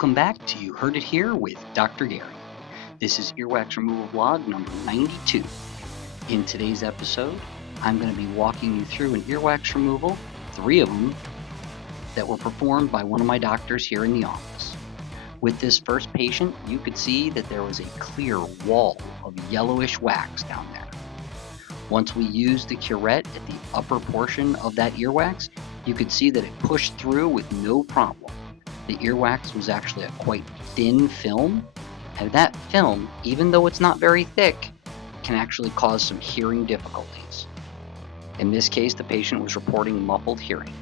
Welcome back to You Heard It Here with Dr. Gary. This is Earwax Removal Vlog number 92. In today's episode, I'm going to be walking you through an earwax removal, 3 of them, that were performed by one of my doctors here in the office. With this first patient, you could see that there was a clear wall of yellowish wax down there. Once we used the curette at the upper portion of that earwax, you could see that it pushed through with no problem. The earwax was actually a quite thin film, and that film, even though it's not very thick, can actually cause some hearing difficulties. In this case, the patient was reporting muffled hearing.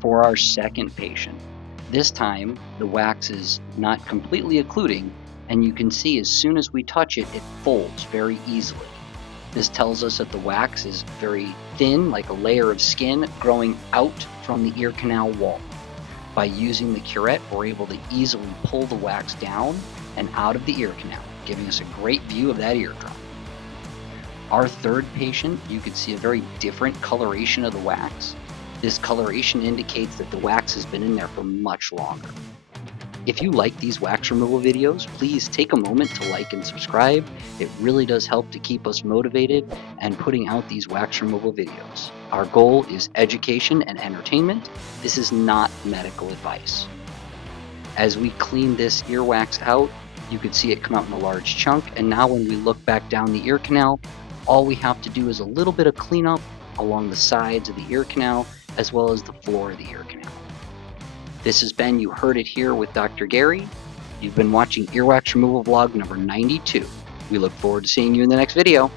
For our second patient, this time the wax is not completely occluding, and you can see as soon as we touch it, it folds very easily. This tells us that the wax is very thin, like a layer of skin growing out from the ear canal wall. By using the curette, we're able to easily pull the wax down and out of the ear canal, giving us a great view of that eardrum. Our third patient, you can see a very different coloration of the wax. This coloration indicates that the wax has been in there for much longer. If you like these wax removal videos, please take a moment to like and subscribe. It really does help to keep us motivated and putting out these wax removal videos. Our goal is education and entertainment. This is not medical advice. As we clean this earwax out, you could see it come out in a large chunk, and now when we look back down the ear canal, all we have to do is a little bit of cleanup along the sides of the ear canal as well as the floor of the ear canal. This has been You Heard It Here with Dr. Gary. You've been watching Earwax Removal Vlog number 92. We look forward to seeing you in the next video.